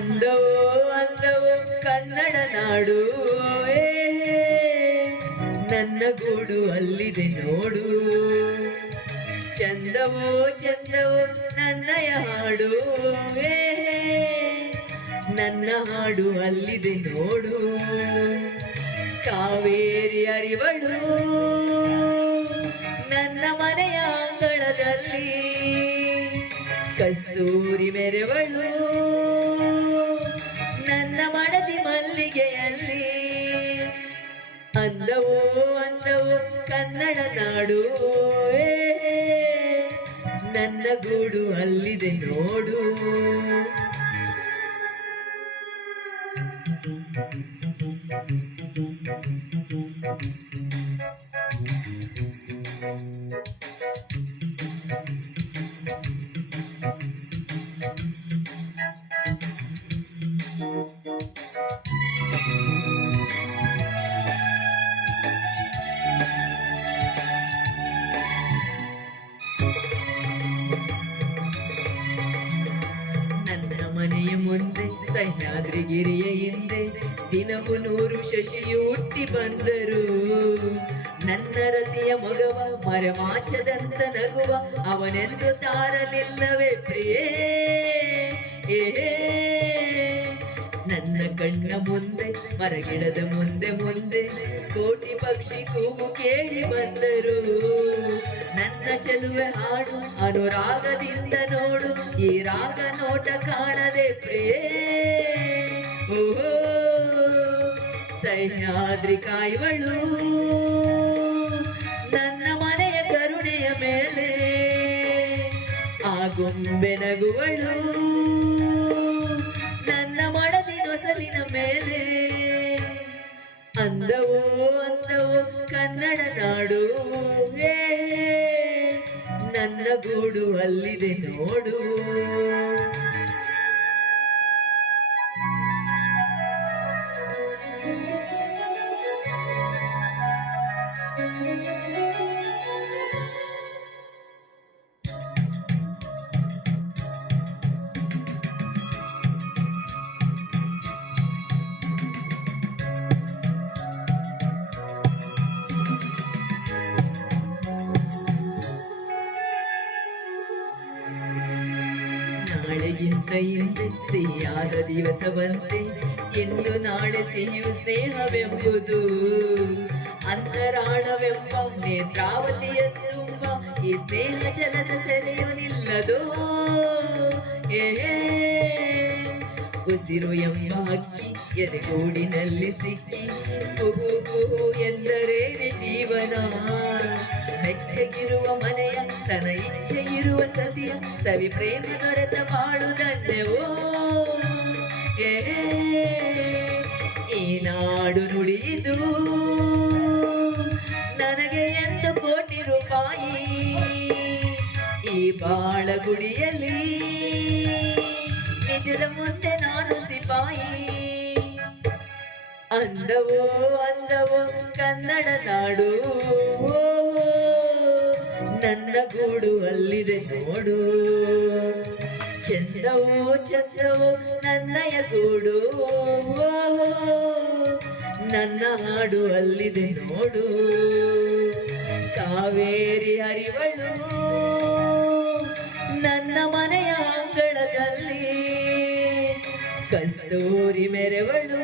ಅಂದವೋ ಅಂದವೋ ಕನ್ನಡ ನಾಡು ನನ್ನ ಗೂಡು ಅಲ್ಲಿದೆ ನೋಡು. ಚಂದವೋ ಚಂದವೋ ನನ್ನಯ ಹಾಡು ನನ್ನ ಹಾಡು ಅಲ್ಲಿದೆ ನೋಡು. ಕಾವೇರಿ ಅರಿವಳು ನನ್ನ ಮನೆಯ ಅಂಗಳದಲ್ಲಿ, ಕಸ್ತೂರಿ ಮೆರೆವಳು ನನ್ನ ಮಡದಿ ಮಲ್ಲಿಗೆಯಲ್ಲಿ. ಅಂದವೋ ಅಂದವೋ ಕನ್ನಡ ನಾಡು ನನ್ನ ಗೂಡು ಅಲ್ಲಿದೆ ನೋಡು. ಮನೆಯ ಮುಂದೆ ಸಹ್ಯಾದ್ರಿಗಿರಿಯ ಹಿಂದೆ ದಿನವು 100 ಶಶಿಯು ಹುಟ್ಟಿ ಬಂದರು. ನನ್ನ ರತಿಯ ಮಗವ ಮರಮಾಚದಂತ ನಗುವ ಅವನೆಂದು ತಾರಲಿಲ್ಲವೇ ಪ್ರಿಯೇ. ನನ್ನ ಕಣ್ಣ ಮುಂದೆ ಮರಗಿಡದ ಮುಂದೆ ಮುಂದೆ ಕೋಟಿ ಪಕ್ಷಿ ಕೂಗು ಕೇಳಿ ಬಂದರು. ನನ್ನ ಚೆಲುವೆ ಹಾಡು ಅನುರಾಗದಿಂದ ನೋಡು, ಈ ರಾಗ ನೋಟ ಕಾಣದೆ ಪ್ರಿಯೇ. ಓಹೋ ಸಹ್ಯಾದ್ರಿ ಕಾಯುವಳು ನನ್ನ ಮನೆಯ ಕರುಣೆಯ ಮೇಲೆ, ಆ ಗೊಂಬೆ ನಗುವಳು ನನ್ನ ಮಡದಿ ನೊಸಲಿನ ಮೇಲೆ. ಅಂದವೋ ಅಂದವೋ ಕನ್ನಡ ನಾಡು ನನ್ನ ಗೂಡು ಅಲ್ಲಿದೆ ನೋಡು. ನಾಳೆಗಿಂತ ಹಿಂದೆ ಸಿಹಿಯಾದ ದಿವಸವಂತೆ ಎಂದು ನಾಳೆ ಸಿಹಿಯು ಸ್ನೇಹವೆಂಬುದು. ಅಂತರಾಳವೆಂಬ ನೇತ್ರಾವತಿಯ ತುಂಬ ಈ ಸ್ನೇಹ ಜಲದ ಸೆರೆಯು ನಿಲ್ಲದೋ. ಉಸಿರು ಎಂಬ ಹಕ್ಕಿ ಎದೆಗೂಡಿನಲ್ಲಿ ಸಿಕ್ಕಿ ಕುಹು ಕುಹು ಎಂದರೇನೆ ಜೀವನ. ಬೆಚ್ಚಗಿರುವ ಮನೆಯ ತನ ಇಚ್ಛೆ ಇರುವ ಸತಿಯ ಸವಿ ಪ್ರೇಮ ದೊರೆತ ಬಾಳುದನ್ನೆವೋ. ಈ ನಾಡು ನುಡಿಯಿದು ನನಗೆ 1 ಕೋಟಿ ರೂಪಾಯಿ. ಈ ಬಾಳ ಗುಡಿಯಲ್ಲಿ ನಿಜದ ಮುಂದೆ ನಾನು ಸಿಪಾಯಿ. ಅಂದವೋ ಅಂದವೋ ಕನ್ನಡ ನಾಡು ನನ್ನ ಗೂಡು ಅಲ್ಲಿದೆ ನೋಡು. ಚಂದವೋ ಚಂದವೋ ನನ್ನಯ ಗೂಡು ನನ್ನ ಹಾಡು ಅಲ್ಲಿದೆ ನೋಡು. ಕಾವೇರಿ ಹರಿವಳು ನನ್ನ ಮನೆಯ ಅಂಗಳದಲ್ಲಿ, ಕಸ್ತೂರಿ ಮೆರೆವಳು